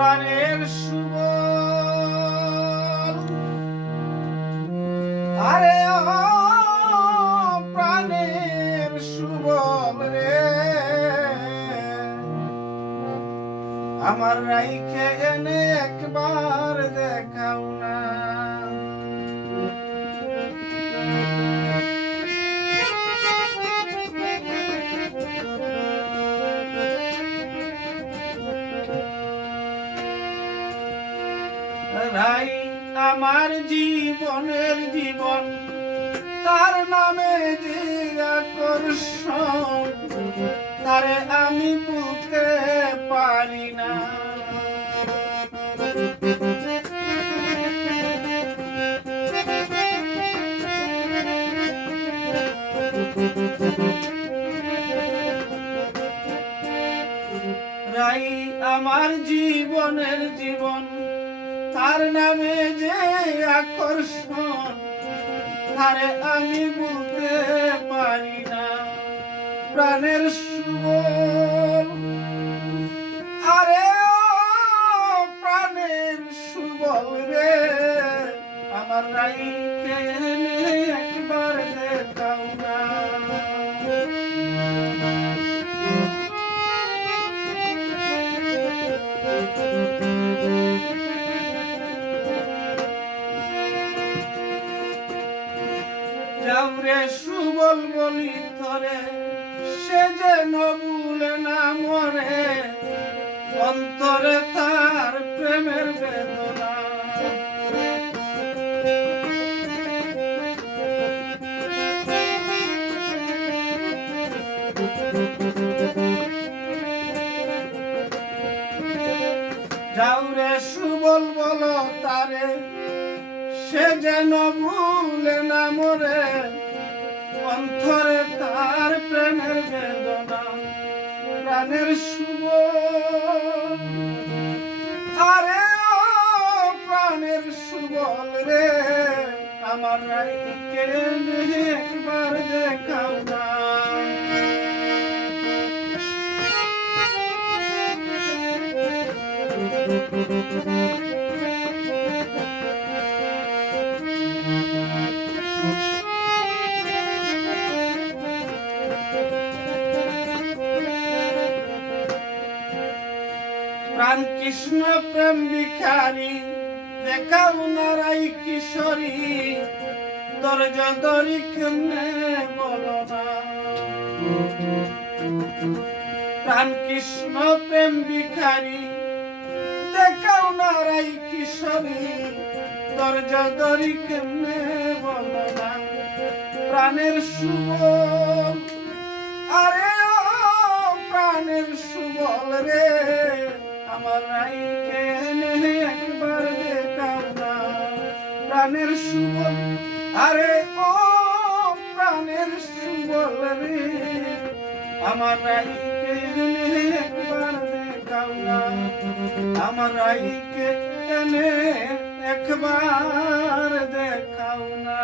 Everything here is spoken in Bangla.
প্রাণের সুবল আরে প্রাণের সুবল রে আমার রাইখে এনে একবার দেখাও না রাই আমার জীবনের জীবন তার নামে যে আকর্ষণ তারে আমি ভুলতে পারি না রাই আমার জীবনের জীবন তার নামে যে আকর্ষণ তারে আমি বলতে পারি না প্রাণের সুবল আরে প্রাণের সুবল রে আমার রাইকে একবার দেখাও না যাওরে সুবল বলি ধরে সে যেন ভুলে না মরে অন্তরে তার প্রেমের বেদনা যাওরে সুবল বলো তারে সে যেন ভুলে না মরে অন্তরে তার প্রেমের বেদনা প্রাণের সুবল আরে প্রাণের সুবল রে আমার রাইকে একবার দেখাও না প্রাণ কৃষ্ণ প্রেম ভিখারি দেখাও না রাই কিশোরী দরজা দরি কেমনে বলো না প্রাণ কৃষ্ণ প্রেম ভিখারি দেখাও না রাই কিশোরী দরজা দরি কেমনে বলো না প্রাণের সুবল আরে প্রাণের সুবল রে আমার রাইকে একবার দেখাও না প্রাণের সুবল আরে ও প্রাণের সুবল রে আমার রাইকে একবার দেখাও না আমার রাইকে এনে একবার দেখাও না।